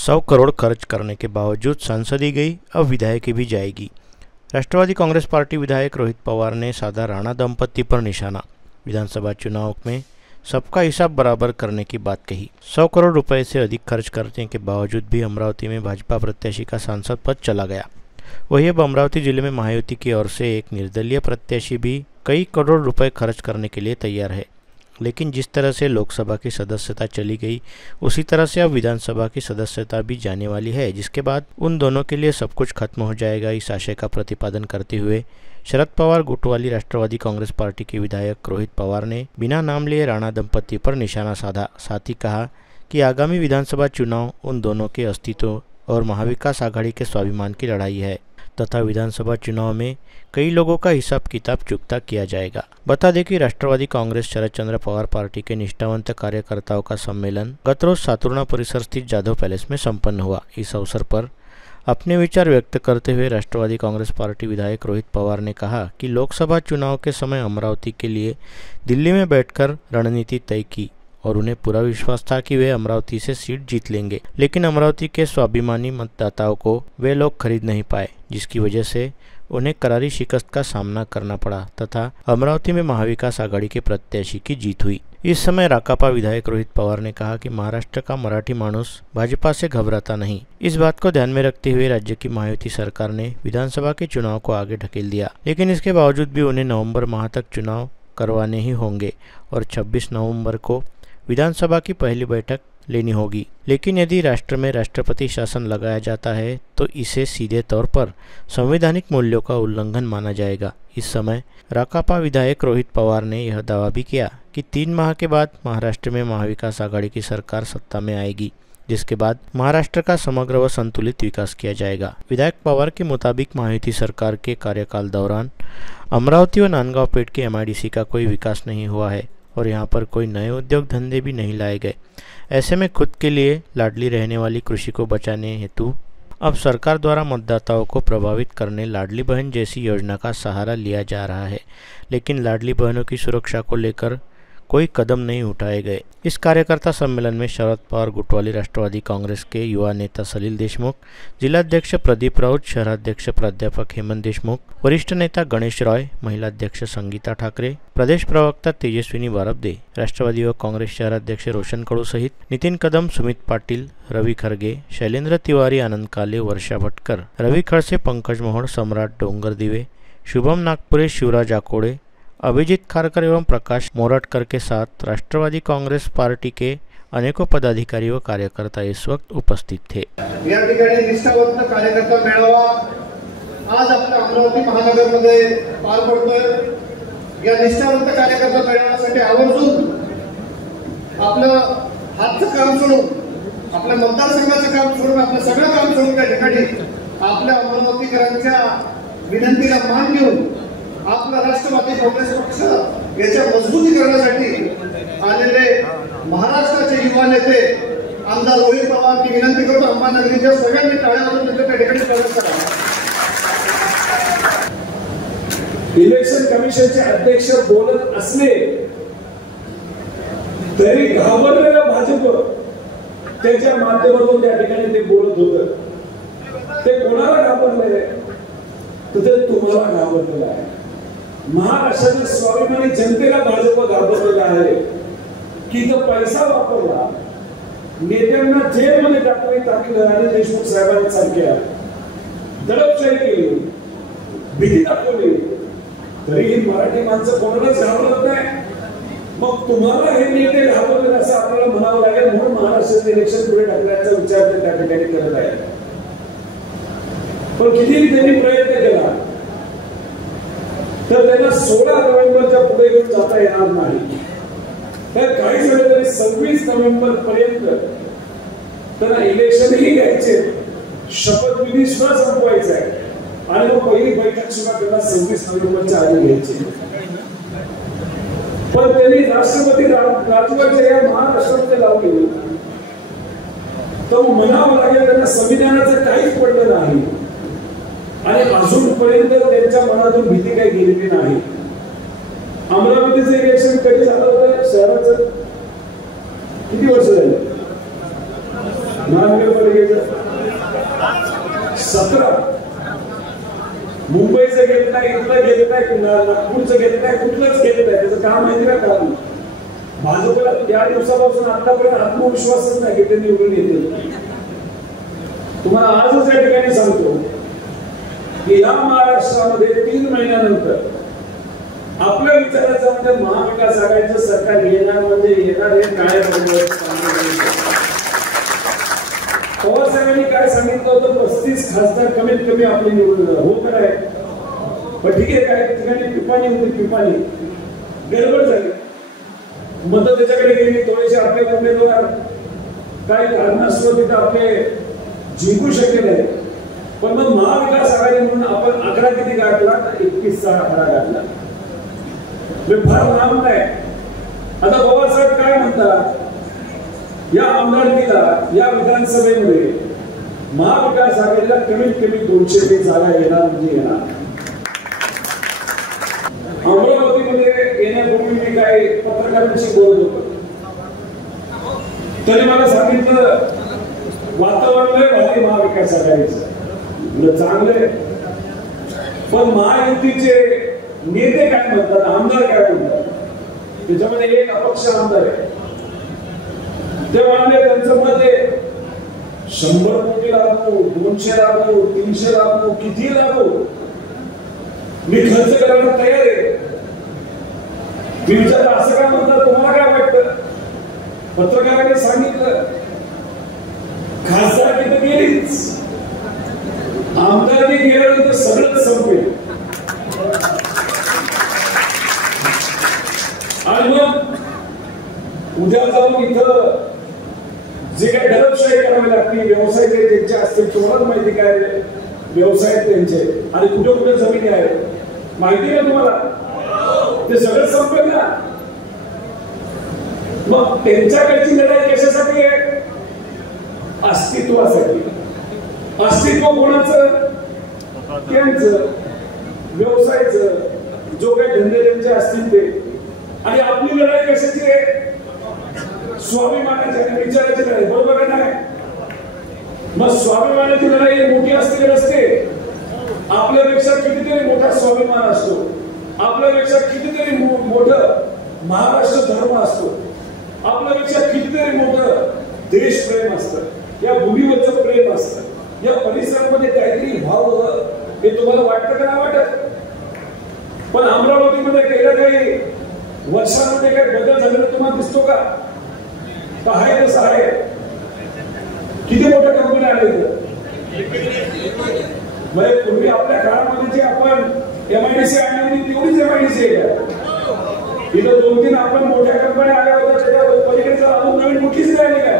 100 करोड़ खर्च करने के बावजूद संसद ही गई, अब विधायक भी जाएगी। राष्ट्रवादी कांग्रेस पार्टी विधायक रोहित पवार ने साधा राणा दंपति पर निशाना। विधानसभा चुनाव में सबका हिसाब बराबर करने की बात कही। 100 करोड़ रुपए से अधिक खर्च करने के बावजूद भी अमरावती में भाजपा प्रत्याशी का सांसद पद चला गया। वही अब अमरावती जिले में महायुति की ओर से एक निर्दलीय प्रत्याशी भी कई करोड़ रुपए खर्च करने के लिए तैयार है। लेकिन जिस तरह से लोकसभा की सदस्यता चली गई, उसी तरह से अब विधानसभा की सदस्यता भी जाने वाली है, जिसके बाद उन दोनों के लिए सब कुछ खत्म हो जाएगा। इस आशय का प्रतिपादन करते हुए शरद पवार गुट वाली राष्ट्रवादी कांग्रेस पार्टी के विधायक रोहित पवार ने बिना नाम लिए राणा दंपति पर निशाना साधा। साथ ही कहा कि आगामी विधानसभा चुनाव उन दोनों के अस्तित्व और महाविकास आघाड़ी के स्वाभिमान की लड़ाई है तथा विधानसभा चुनाव में कई लोगों का हिसाब किताब चुकता किया जाएगा। बता दें कि राष्ट्रवादी कांग्रेस शरद चंद्र पवार पार्टी के निष्ठावंत कार्यकर्ताओं का सम्मेलन गत रोज सातुर्णा परिसर स्थित जाधव पैलेस में संपन्न हुआ। इस अवसर पर अपने विचार व्यक्त करते हुए राष्ट्रवादी कांग्रेस पार्टी विधायक रोहित पवार ने कहा कि लोकसभा चुनाव के समय अमरावती के लिए दिल्ली में बैठकर रणनीति तय की और उन्हें पूरा विश्वास था कि वे अमरावती से सीट जीत लेंगे, लेकिन अमरावती के स्वाभिमानी मतदाताओं को वे लोग खरीद नहीं पाए, जिसकी वजह से उन्हें करारी शिकस्त का सामना करना पड़ा तथा अमरावती में महाविकास आघाड़ी के प्रत्याशी की जीत हुई। इस समय राकापा विधायक रोहित पवार ने कहा कि महाराष्ट्र का मराठी मानुस भाजपा से घबराता नहीं। इस बात को ध्यान में रखते हुए राज्य की महायुति सरकार ने विधानसभा के चुनाव को आगे ढकेल दिया, लेकिन इसके बावजूद भी उन्हें नवंबर माह तक चुनाव करवाने ही होंगे और 26 नवंबर को विधानसभा की पहली बैठक लेनी होगी। लेकिन यदि राष्ट्र में राष्ट्रपति शासन लगाया जाता है तो इसे सीधे तौर पर संवैधानिक मूल्यों का उल्लंघन माना जाएगा। इस समय राकापा विधायक रोहित पवार ने यह दावा भी किया कि 3 माह के बाद महाराष्ट्र में महाविकास आघाड़ी की सरकार सत्ता में आएगी, जिसके बाद महाराष्ट्र का समग्र व संतुलित विकास किया जाएगा। विधायक पवार के मुताबिक महायुति सरकार के कार्यकाल दौरान अमरावती व नांदगांव पेठ के एमआईडीसी का कोई विकास नहीं हुआ है और यहाँ पर कोई नए उद्योग धंधे भी नहीं लाए गए। ऐसे में खुद के लिए लाडली रहने वाली कृषि को बचाने हेतु अब सरकार द्वारा मतदाताओं को प्रभावित करने लाडली बहन जैसी योजना का सहारा लिया जा रहा है, लेकिन लाडली बहनों की सुरक्षा को लेकर कोई कदम नहीं उठाए गए। इस कार्यकर्ता सम्मेलन में शरद पवार गुट वाली राष्ट्रवादी कांग्रेस के युवा नेता सलील देशमुख, जिलाध्यक्ष प्रदीप राउत, शहराध्यक्ष प्राध्यापक हेमंत देशमुख, वरिष्ठ नेता गणेश रॉय, महिला अध्यक्ष संगीता ठाकरे, प्रदेश प्रवक्ता तेजस्विनी बारबदे, राष्ट्रवादी व कांग्रेस शहराध्यक्ष रोशन कडू सहित नितिन कदम, सुमित पाटिल, रवि खरगे, शैलेंद्र तिवारी, आनंद काले, वर्षा भटकर, रवि खड़से, पंकज मोहन, सम्राट डोंगरदिवे, शुभम नागपुरे, शिवराज आकोड़े, अभिजीत खारकर एवं प्रकाश मोरटकर के साथ राष्ट्रवादी कांग्रेस पार्टी के अनेकों पदाधिकारी व कार्यकर्ता इस वक्त उपस्थित थे। या ठिकाणी निष्ठावंत कार्यकर्ता मेळावा आज आपल्या अमरावती महानगरमध्ये पार पडतोय। या निष्ठावंत कार्यकर्ता मेळाव्यासाठी आवर्जून आपलं हातचं काम सोडून, आपल्या मतदारसंघाचं काम सोडून, आपलं सगळं काम सोडून त्या ठिकाणी आपल्या अमरावतीकरांच्या विनंतीला मान देऊन आपला राष्ट्रवादी काँग्रेस पक्ष याच्या मजबूतीकरणासाठी आलेले महाराष्ट्राचे युवा नेते आमदार रोहित पवार की विनंती करतो अंबानगरीच्या सगळ्यांनी टाळ्या वाजवून त्यांच्या ठिकाणी स्वागत करा। इलेक्शन कमिशनचे अध्यक्ष बोलत असले तरी घाबरलेला भाजप त्याच्या माध्यमातून त्या ठिकाणी ते बोलत होतं। ते कोणाला घाबरले तर ते तुम्हाला घाबरलेलं आहे। महाराष्ट्राच्या स्वाभिमानी जनतेला भाजप घाबरलेला आहे की तो पैसा वापरला, नेत्यांना जेलमध्ये टाकले आणि देशमुख साहेबांसारख्या दडपशाही केली, भीती दाखवली, तरीही मराठी माणसं कोणालाच घाबरत नाही। मग तुम्हाला हे नेते घाबरले असं आपल्याला म्हणावं लागेल, म्हणून महाराष्ट्राचे इलेक्शन पुढे ढकलायचा विचार ते त्या ठिकाणी करत आहे। पण किती त्यांनी प्रयत्न केला तर त्यांना 16 नोव्हेंबरच्या पुढे घेऊन जाता येणार नाही। तर काही झालं तरी 26 नोव्हेंबर पर्यंत त्यांना इलेक्शनही घ्यायचे, शपथविधी सुद्धा संपवायचा आहे आणि मग पहिली बैठक सुद्धा त्यांना 26 नोव्हेंबरच्या आधी घ्यायची। पण त्यांनी राष्ट्रपती राजवट या महाराष्ट्रामध्ये लावली तर म्हणावं लागेल त्यांना संविधानाचं काहीच पडलं नाही आणि अजूनपर्यंत त्यांच्या मनातून भीती काही गेलेली नाही। अमरावतीचं इलेक्शन कधी झालं होतं? शहराचं किती वर्ष झालं? महानगरपालिकेचं 17 मुंबईचं घेत नाही, इथलं घेत नाही, नागपूरचं घेत नाही, कुठलंच घेत नाही. त्याचं काम माहिती का काम? भाजपला त्या दिवसापासून आतापर्यंत आत्मविश्वासच नाही की ते निवडून येतील. तुम्हाला आजच या ठिकाणी सांगतो की या महाराष्ट्रामध्ये 3 महिन्यानंतर आपल्या विचाराचं म्हणजे महाविकास आघाडीचं सरकार येणार म्हणजे येणार हे काय पवार साहेबांनी काय सांगितलं होतं? 35 खासदार कमीत कमी आपले निवडून हो काय? पण ठीक आहे, काय ठिकाणी पिपाणी होती, पिपाणी गडबड झाली, मत त्याच्याकडे गेली, थोडेसे आपले उमेदवार काही कारणास्तव तिथं आपले जिंकू शकले नाही. पण मग महाविकास आघाडी म्हणून आपण आकडा किती गाठला? 21चा आकडा गाठला. फार लांब नाही. आता पवार साहेब काय म्हणतात? या आमदारकीला या विधानसभेमध्ये महाविकास आघाडीला कमीत कमी 200 जागा येणार म्हणजे येणार. अमरावतीमध्ये येण्यापूर्वी मी काही पत्रकारांशी बोलत होतो, तरी मला सांगितलं वातावरण लय भारी महाविकास आघाडीचं चांगले, पण महायुतीचे नेते काय म्हणतात, आमदार काय म्हणतात? त्याच्यामध्ये एक अपक्ष आमदार आहे, ते म्हणले त्यांचं मत आहे 100 कोटी लागू, 200 लागू, 300 लागू, किती लागू, मी खर्च करायला तयार आहे. मी विचारलं असं काय म्हणतात, तुम्हाला काय वाटतं? पत्रकारांनी सांगितलं खासदार तिथे गेलीच, आमदारकी गेल्यानंतर सगळंच संपेल. आणि मग उद्या जाऊन इथं जे काही दडपशाही करावी लागते, व्यवसाय जे त्यांचे असतील, तुम्हाला माहिती काय व्यवसाय त्यांचे आणि कुठे कुठे जमिनी आहेत माहिती आहे तुम्हाला? ते सगळं संपेल ना. मग त्यांच्याकडची लढाई कशासाठी आहे? अस्तित्वासाठी. अस्तित्व कोणाचं? त्यांचं, व्यवसायाचं, जो काही धंदे त्यांचे असतील ते. आणि आपली लढाई कशाची आहे? स्वाभिमानाची आणि विचाराची लढाई. बरोबर आहे नाही? मग स्वाभिमानाची लढाई मोठी असते नसते? आपल्यापेक्षा कितीतरी मोठा स्वाभिमान असतो, आपल्यापेक्षा कितीतरी मोठं महाराष्ट्र धर्म असतो, आपल्यापेक्षा कितीतरी मोठं देशप्रेम असतं, या भूमीवरचं प्रेम असतं, या परिसरामध्ये काहीतरी भाव हे तुम्हाला वाटतं का नाही वाटत? पण अमरावतीमध्ये गेल्या काही वर्षामध्ये काही बदल झालेला तुम्हाला दिसतो का? आहे तसं आहे. किती मोठ्या कंपन्या आल्या इथं? म्हणजे पूर्वी आपल्या काळामध्ये जे आपण MIDC आणली होती तेवढीच MIDC आहे का? इथं 2-3 आपण मोठ्या कंपन्या आल्या होत्या, त्याच्या पलीकडे अजून नवीन कुठलीच राहिली काय?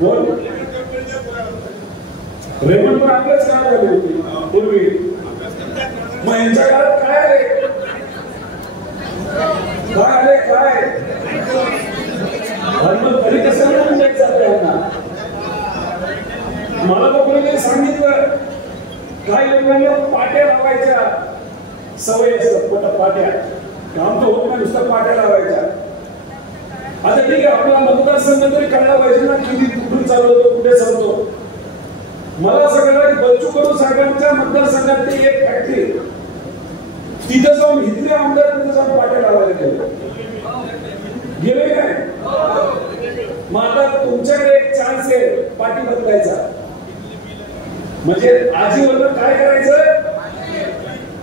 बोल. रेमंड पण आपल्याच काळात आली होती पूर्वी. मग यांच्या काळात काय आहे? काय आले काय? मग तरी कसं मिळून द्यायचं यांना? मला तर कोणीतरी सांगितलं काही लोकांना पाट्या लावायच्या सवय असतात. पाट्या काम तर होत नाही, नुसतं पाट्या लावायच्या. आता ठीक आहे, आपला मतदारसंघ तरी कळला पाहिजे ना, किती कुठून चालवतो, कुठे चालतो. मला असं कळलं की बच्चू कडू साहेबांच्या मतदारसंघातली एक फॅक्टरी, तिथं जाऊन इथले आमदार तिथं जाऊन पाट्या लावायला गेले काय? मग आता तुमच्याकडे एक चान्स आहे पाठी बदलायचा. म्हणजे आजीवरनं काय करायचं?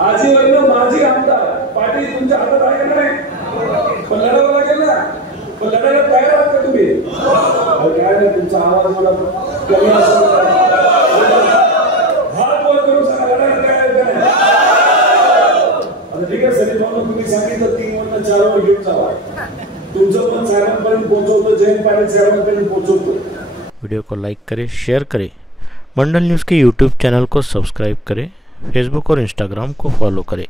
आजीवरनं माझी आमदार पाठी तुमच्या हातात आहे का नाही? पण लढावं लागेल ना. पण लढायला तयार आहात का तुम्ही? काय नाही, तुमचा आवाज मला कमी असेल, हात वर करून सांगा लढायला तयार आहे का? आता ठीक आहे, सनी भाऊ तुम्ही सांगितलं 3 वरनं 4 वर घेऊन जावा. तुमचं पण साहेबांपर्यंत पोहोचवतो, जयंत पाटील साहेबांपर्यंत पोहोचवतो. वीडियो को लाइक करें, शेयर करें, मंडल न्यूज़ के यूट्यूब चैनल को सब्सक्राइब करें, फेसबुक और इंस्टाग्राम को फॉलो करें.